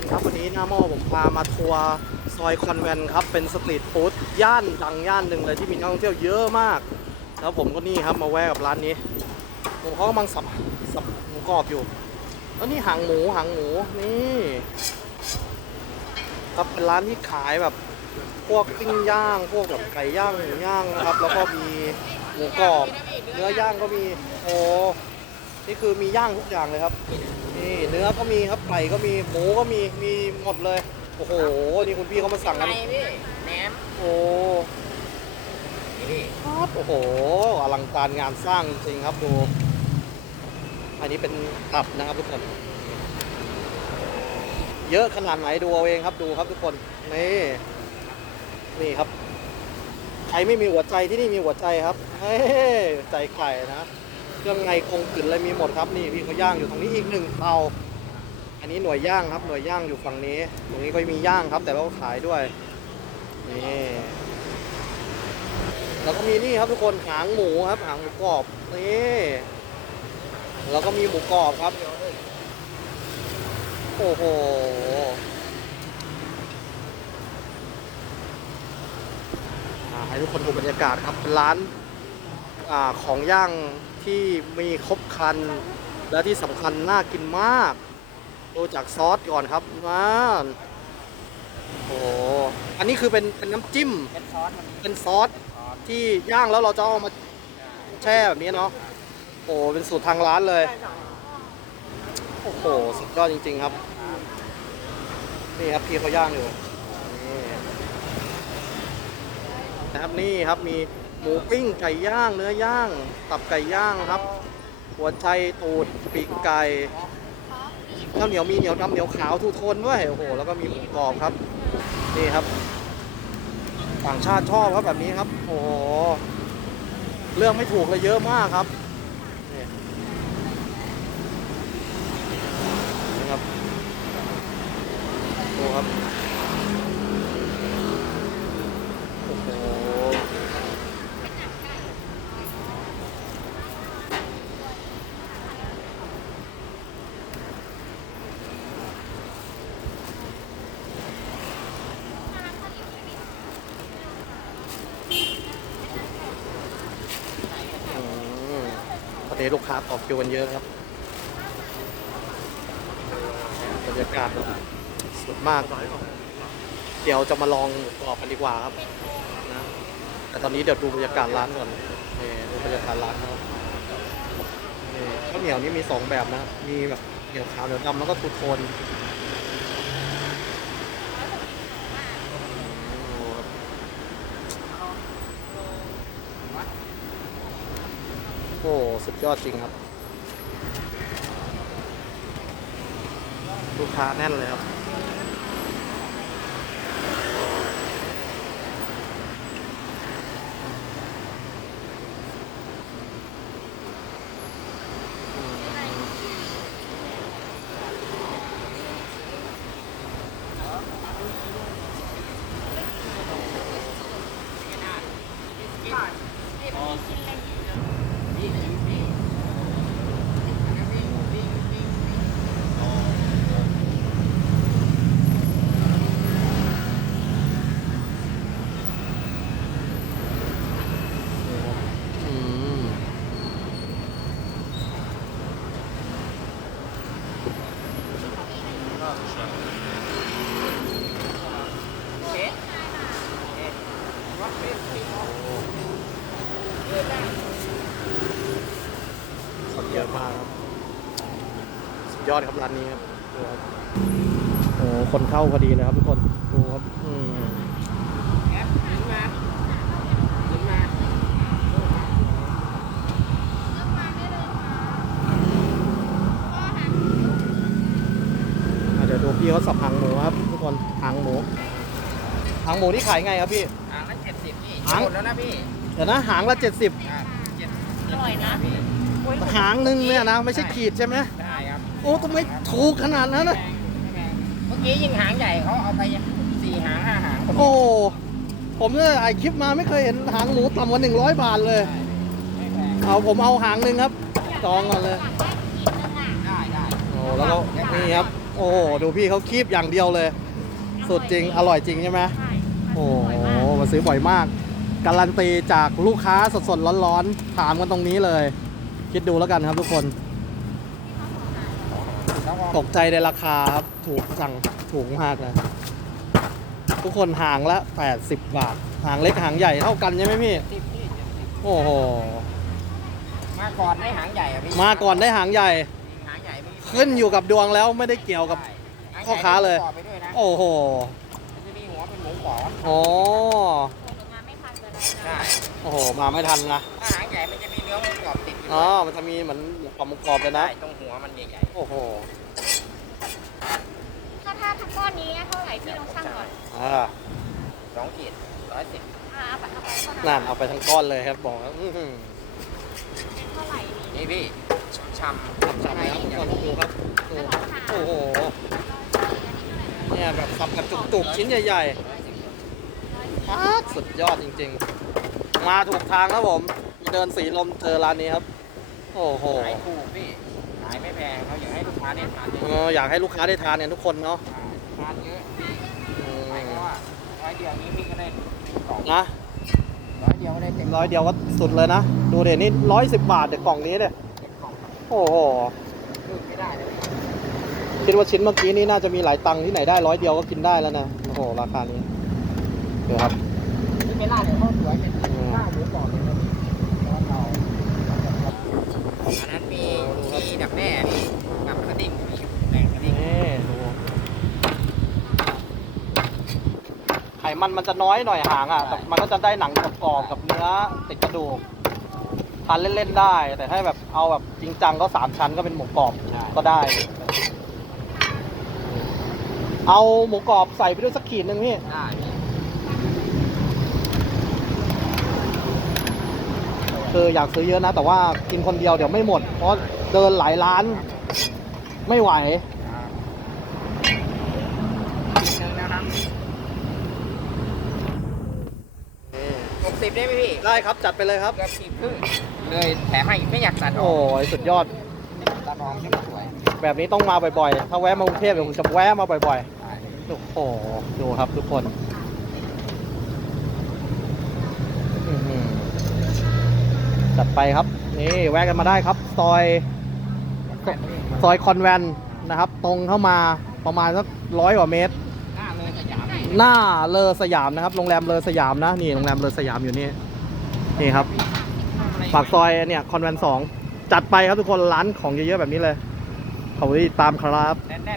คนครับวันนี้หน้าหม้อผมพามาทัวร์ซอยคอนแวนครับ เป็นสตรีทฟู้ดย่านดังย่านหนึ่งเลยที่มีนักท่องเที่ยวเยอะมาก แล้วผมก็นี่ครับมาแวะกับร้านนี้ผมเขากำลังสับสับหมูกรอบอยู่ แล้วนี่หางหมูหางหมูนี่ครับเป็นร้านที่ขายแบบพวกปิ้งย่าง พวกแบบไก่ย่างหมูย่างนะครับ แล้วก็มีหมูกรอบ เนื้อย่างก็มีโอ้นี่คือมีย่างทุกอย่างเลยครับ นี่เนื้อก็มีครับไก่ก็มีหมูก็มีมีหมดเลย โอ้โหนี่คุณพี่เขามาสั่งกันไงพี่แหนมโอ้นี่พี่ครับโอ้โหอลังการงานสร้างจริงครับดูอันนี้เป็นตับนะครับทุกคน เยอะขนาดไหนดูเอาเองครับดูครับทุกคนนี่นี่ครับ ใครไม่มีหัวใจที่นี่มีหัวใจครับเฮ้ยใจไก่นะเค รื่องในคงกลิ่นอะไรมีหมดครับนี่พี่เขาย่างอยู่ตรงนี้อีกหนึ่งเตาอันนี้หน่วยย่างครับหน่วยย่างอยู่ฝั่งนี้ ตรงนี้ก็มีย่างครับ แต่ว่าก็ขายด้วยนี่แล้วก็มีนี่ครับทุกคนหางหมูครับหางหมูกรอบนี่แล้วก็มีหมูกรอบครับ โอ้โหให้ทุกคนดูบรรยากาศครับเป็นร้านอของย่างที่มีครบครัน และที่สำคัญน่ากินมากดูจากซอสก่อนครับมาโอ้โหอันนี้คือเป็นเป็นน้ำจิ้ม เป็นซอสมันเป็นซอสที่ย่างแล้วเราจะเอามาแช่แบบนี้เนาะโอ้เป็นสูตรทางร้านเลย โอ้โหสุดยอดจริง ๆครับ นี่ครับพี่เขาย่างอยู่นี่นะครับนี่ครับมี หมูปิ้งไก่ย่างเนื้อย่าง ตับไก่ย่างครับ หัวใจตูดปีกไก่ข้าวเหนียวมีเหนียวดำเหนียวขาวทูกทนด้วยโอ้โหแล้วก็มีหมูกรอบครับนี่ครับ ต่างชาติชอบครับแบบนี้ครับ โอ้โหเรื่องไม่ถูกเลยเยอะมากครับนี่นี่ครับ ดูครับ โอ้โห อืมตอ นี้ลูกค้าต่อคิวกันเยอะครับบรรยากาศสุดมาก เดี๋ยวจะมาลองหมูกรอบกันดีกว่าครับนะแต่ตอนนี้เดี๋ยวดูบรรยากาศร้านก่อนนี่ดูบรรยากาศร้านครับนี่ข้าวเหนียวนี่มีสองแบบนะครับมีแบบเหนียวขาวเหนียวดำแล้วก็ทูโทนโอ้ครับ โอ้ สุดยอดจริงครับ ลูกค้าแน่นเลยครับอืม เอ๊ะเอ๊ะวัดเป็นสีทองเอ๊ะได้ คนเยอะมากครับสุดยอดครับร้านนี้ครับดูครับโอ้คนเข้าพอดีเลยครับทุกคนดูครับอืม แอปถึงมาถึงมา อะเดี๋ยวดู พี่เขาสับหางหมูครับทุกคนหางหมูหางหมูนี่ขายไงครับพี่หางละเจ็ดสิบพี่หางหมดแล้วนะพี่เดี๋ยวนะหางละ70อะเจ็ดอร่อยนะพี่หางหนึ่งเนี่ยนะไม่ใช่ขีดใช่ไหมได้ครับโอ้ทำไมถูกขนาดนั้นนะแพงไม่แพงเมื่อกี้ยิงหางใหญ่เขาเอาไปสี่หางห้าหาง โอ้ผมเนี่ยไอคลิปมาไม่เคยเห็นหางหมูต่ำกว่า100บาทเลยไม่แพงเอาผมเอาหางหนึ่งครับจองก่อนเลยได้ได้โอ้แล้วก็นี่ครับ โอ้โหดูพี่เขาคีบอย่างเดียวเลย สุดจริงอร่อยจริงใช่ไหมใช่โอ้อร่อยมากโหมาซื้อบ่อยมาก การันตีจากลูกค้าสดๆร้อนๆถามกันตรงนี้เลย คิดดูแล้วกันครับทุกคนแล้วก็ตกใจในราคาครับถูกสั่งถูกมากนะทุกคนห่างละ 80 บาทห่างเล็กห่างใหญ่เท่ากันใช่ไหมพี่ สิบที่เจ็ดสิบโอ้โห มาก่อนได้หางใหญ่อะพี่มาก่อนได้หางใหญ่หางใหญ่ไม่ ขึ้นอยู่กับดวงแล้วไม่ได้เกี่ยวกับใช่หงใหญ่พ่อค้าเลยมีหัวไปด้วยนะโอ้โหมันจะมีหัวเป็นหมูขออ๋องานไม่ทันจะได้ใช่โอ้โห มาไม่ทันนะถ้าหางใหญ่มันจะมีเนื้อหมูกรอบติดอยู่อ๋อมันจะมีเหมือนหมูกรอบหมูกรอบเลยนะ ใช่ตรงหัวมันใหญ่โอ้โหถ้าถ้าทั้งก้อนนี้เท่าไหร่พี่ลองช่างก่อนอ่าๆสองขีดร้อยสิบอ่าเอาไปเอาไปเท่าไหร่นั่นเอาไปทั้งก้อนเลยครับบอกแล้วอื้อหือเป็นเท่าไหร่ดีนี่พี่ ช่ำจับเลยครับทุกคนดูครับดูโอ้โหเนี่ยแบบสับแบบจุกๆชิ้นใหญ่ๆป๊าดสุดยอดจริงๆ มาถูกทางครับผม เดินสีลมเจอร้านนี้ครับ โอ้โหขายถูกพี่ขายไม่แพงเขาอยากให้ลูกค้าได้ทานเยเออะออยากให้ลูกค้าได้ทานกันทุกคนเนาะทานเยอะอืมไม่เพราะว่าร้อยเดียวนี้พี่ก็ได้กล่องนะ ร้อยเดียวก็ได้เต็มร้อยเดียวก็สุดเลยนะ ดูเดี๋ยวนี้ร้อยสิบบาทเดี๋ยวกล่องนี้เนี่ยเต็มกล่อง โอ้โหไม่ได้เลยคิดว่าชิ้นเมื่อกี้นี้น่าจะมีหลายตังค์ที่ไหนได้ร้อยเดียวก็กินได้แล้วนะโอ้โหราคานี้เดี๋ยวครับนี่ไม่ล่าเลยเขาสวยเป็นอืมข้าวหมูกรอบเลยนะแล้วเราอันนั้นมีมีดักแมีกับกระดิ่งมีแดงกระดิ่งนี่ดูไขมันมันจะน้อยหน่อยหางอะแต่มันก็จะได้หนังกรอบๆกับเนื้อติดกระดูก ทานเล่นๆได้ แต่ถ้าแบบเอาแบบจริงจังก็สามชั้นก็เป็นหมูกรอบก็ได้ เอาหมูกรอบใส่ไปด้วยสักขีดหนึ่งพี่ได้พี่คืออยากซื้อเยอะนะ แต่ว่ากินคนเดียวเดี๋ยวไม่หมด เพราะเดินหลายร้าน ไม่ไหวนิดนึงนะครับหกสิบได้ไหมพี่ ได้ครับจัดไปเลยครับเกือบสิบครึ่ง เลยแถมให้อีกไม่อยากตัดอโอ้อกยสุดยอด ตัดออกใช่ไหมสวยแบบนี้ต้องมาบ่อยๆ ถ้าแวะมากรุงเทพเดี๋ยวผมจะแวะมาบ่อยได้เลยๆ โอ้โห ดูครับทุกคนอื้อหือจัดไปครับ นี่แวะกันมาได้ครับ ซอย ซอยคอนแวนต์นะครับ ตรงเข้ามาประมาณสักร้อยกว่าเมตร หน้าเลยสยามพี่หน้าเลอสยามนะครับ โรงแรมเลอสยามนะ นี่โรงแรมเลอสยามอยู่นี่ นี่ครับ ปากซอยเนี่ยคอนแวนสองจัดไปครับทุกคนร้านของเยอะๆแบบนี้เลยขอบคุณที่ติดตามครับ แน่น